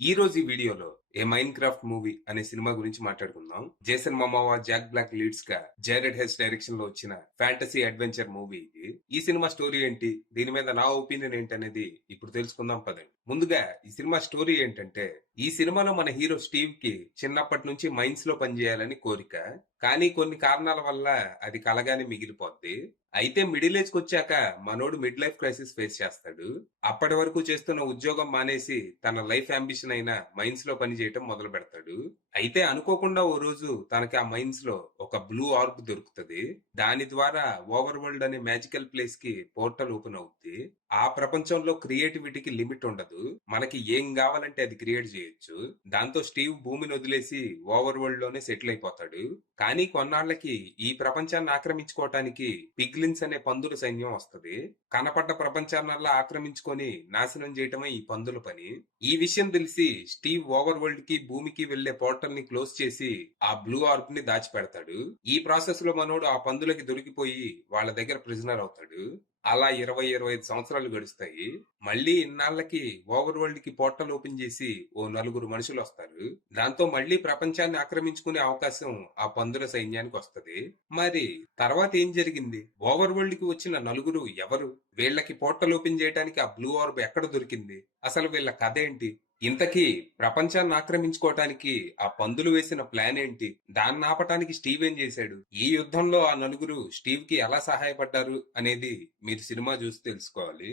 ఈ రోజు ఈ వీడియోలో ఏ మైన్ క్రాఫ్ట్ మూవీ అనే సినిమా గురించి మాట్లాడుకుందాం. జేసన్ మోమోవా, జాక్ బ్లాక్ లీడ్స్ గా జైరెడ్ హెస్ డైరెక్షన్ లో వచ్చిన ఫ్యాంటసీ అడ్వెంచర్ మూవీ ఇది. ఈ సినిమా స్టోరీ ఏంటి, దీని మీద నా ఒపీనియన్ ఏంటి అనేది ఇప్పుడు తెలుసుకుందాం పదండి. ముందుగా ఈ సినిమా స్టోరీ ఏంటంటే, ఈ సినిమాలో మన హీరో స్టీవ్ కి చిన్నప్పటి నుంచి మైన్స్ లో పనిచేయాలని కోరిక. కానీ కొన్ని కారణాల వల్ల అది కలగానే మిగిలిపోద్ది. అయితే మిడిల్ ఏజ్ కి వచ్చాక మనోడు మిడ్ లైఫ్ క్రైసిస్ ఫేస్ చేస్తాడు. అప్పటి వరకు చేస్తున్న ఉద్యోగం మానేసి తన లైఫ్ అంబిషన్ అయిన మైన్స్ లో పని చేయటం మొదలు పెడతాడు. అయితే అనుకోకుండా ఓ రోజు తనకి ఆ మైన్స్ లో ఒక బ్లూ ఆర్బ్ దొరుకుతది. దాని ద్వారా ఓవర్ వరల్డ్ అనే మ్యాజికల్ ప్లేస్ కి పోర్టల్ ఓపెన్ అవుద్ది. ఆ ప్రపంచంలో క్రియేటివిటీకి లిమిట్ ఉండదు. మనకి ఏం కావాలంటే అది క్రియేట్ చేయొచ్చు. దాంతో స్టీవ్ భూమిని వదిలేసి ఓవర్ వరల్డ్ లోనే సెటిల్ అయిపోతాడు. కానీ కొన్నాళ్లకి ఈ ప్రపంచాన్ని ఆక్రమించుకోవటానికి పిగ్లిన్స్ అనే పందుల సైన్యం వస్తది. కనపడ్డ ప్రపంచాన్నల్లా ఆక్రమించుకొని నాశనం చేయటమే ఈ పందుల పని. ఈ విషయం తెలిసి స్టీవ్ ఓవర్ వరల్డ్ కి భూమికి వెళ్లే పోర్టల్ ని క్లోజ్ చేసి ఆ బ్లూ ఆర్బ్ ని దాచిపెడతాడు. ఈ ప్రాసెస్ లో మనోడు ఆ పందులకి దొరికిపోయి వాళ్ళ దగ్గర ప్రిజనర్ అవుతాడు. అలా 20-25 సంవత్సరాలు గడుస్తాయి. మళ్ళీ ఇన్నాళ్లకి ఓవర్ వరల్డ్ కి పోర్టల్ ఓపెన్ చేసి ఓ నలుగురు మనుషులు వస్తారు. దాంతో మళ్ళీ ప్రపంచాన్ని ఆక్రమించుకునే అవకాశం ఆ పందుల సైన్యానికి వస్తది. మరి తర్వాత ఏం జరిగింది? ఓవర్ వరల్డ్ కి వచ్చిన నలుగురు ఎవరు? వీళ్ళకి పోర్టల్ ఓపెన్ చేయడానికి ఆ బ్లూ ఆర్బ్ ఎక్కడ దొరికింది? అసలు వీళ్ళ కథ ఏంటి? ఇంతకీ ప్రపంచాన్ని ఆక్రమించుకోవటానికి ఆ పందులు వేసిన ప్లాన్ ఏంటి? దాన్ని ఆపటానికి స్టీవ్ ఏం చేశాడు? ఈ యుద్ధంలో ఆ నలుగురు స్టీవ్ కి ఎలా సహాయపడ్డారు అనేది మీరు సినిమా చూసి తెలుసుకోవాలి.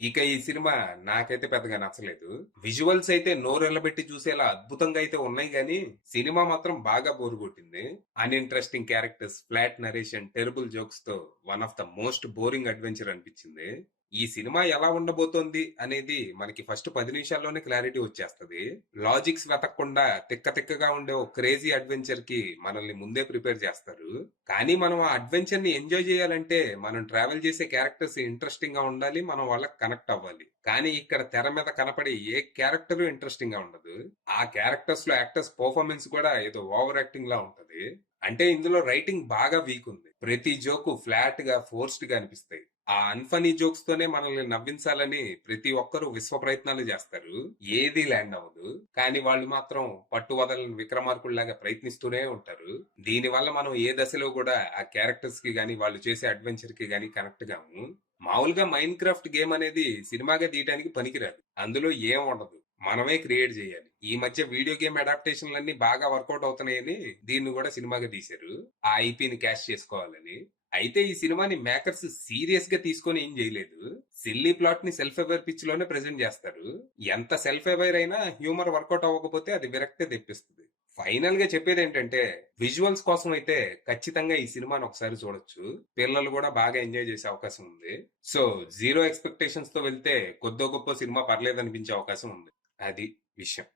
ఇక ఈ సినిమా నాకైతే పెద్దగా నచ్చలేదు. విజువల్స్ అయితే నోరెళ్లబెట్టి చూసేలా అద్భుతంగా అయితే ఉన్నాయి, గానీ సినిమా మాత్రం బాగా బోరు కొట్టింది. Uninteresting characters, flat narration, terrible jokes తో one of the most boring adventure అనిపించింది. ఈ సినిమా ఎలా ఉండబోతోంది అనేది మనకి ఫస్ట్ 10 నిమిషాల్లోనే క్లారిటీ వచ్చేస్తది. లాజిక్స్ వెతకకుండా తిక్క తిక్కగా ఉండే ఓ క్రేజీ అడ్వెంచర్ కి మనల్ని ముందే ప్రిపేర్ చేస్తారు. కానీ మనం ఆ అడ్వెంచర్ ని ఎంజాయ్ చేయాలంటే మనం ట్రావెల్ చేసే క్యారెక్టర్స్ ఇంట్రెస్టింగ్ గా ఉండాలి, మనం వాళ్ళకి కనెక్ట్ అవ్వాలి. కానీ ఇక్కడ తెర మీద కనపడే ఏ క్యారెక్టర్ ఇంట్రెస్టింగ్ గా ఉండదు. ఆ క్యారెక్టర్స్ లో యాక్టర్స్ పర్ఫార్మెన్స్ కూడా ఏదో ఓవర్ యాక్టింగ్ లా ఉంటది. అంటే ఇందులో రైటింగ్ బాగా వీక్ ఉంది. ప్రతి జోకు ఫ్లాట్ గా, ఫోర్స్డ్ గా అనిపిస్తాయి. ఆ అన్ఫనీ జోక్స్ తోనే మనల్ని నవ్వించాలని ప్రతి ఒక్కరూ విశ్వ ప్రయత్నాలు చేస్తారు. ఏది ల్యాండ్ అవ్వదు. కానీ వాళ్ళు మాత్రం పట్టు వదలని విక్రమార్కుల్లాగా ప్రయత్నిస్తూనే ఉంటారు. దీని వల్ల మనం ఏ దశలో కూడా ఆ క్యారెక్టర్స్ కి గానీ, వాళ్ళు చేసే అడ్వెంచర్ కి గానీ కనెక్ట్ కాము. మామూలుగా మైన్ క్రాఫ్ట్ గేమ్ అనేది సినిమాగా తీయడానికి పనికిరాదు. అందులో ఏం ఉండదు, మనమే క్రియేట్ చేయాలి. ఈ మధ్య వీడియో గేమ్ అడాప్టేషన్లన్నీ బాగా వర్కౌట్ అవుతున్నాయని దీన్ని కూడా సినిమాగా తీశారు, ఆ ఐపీని క్యాష్ చేసుకోవాలని. అయితే ఈ సినిమాని మేకర్స్ సీరియస్ గా తీసుకొని ఏం చేయలేదు. సిల్లీ ప్లాట్ ని సెల్ఫ్ అవేర్ పిచ్ లోనే ప్రెజెంట్ చేస్తారు. ఎంత సెల్ఫ్ అవేర్ అయినా హ్యూమర్ వర్కౌట్ అవ్వకపోతే అది విరక్తే తెప్పిస్తుంది. ఫైనల్ గా చెప్పేది ఏంటంటే, విజువల్స్ కోసం అయితే ఖచ్చితంగా ఈ సినిమాని ఒకసారి చూడొచ్చు. పిల్లలు కూడా బాగా ఎంజాయ్ చేసే అవకాశం ఉంది. సో జీరో ఎక్స్పెక్టేషన్స్ తో వెళ్తే కొద్దో గొప్ప సినిమా పర్లేదు అనిపించే అవకాశం ఉంది. అది విషయం.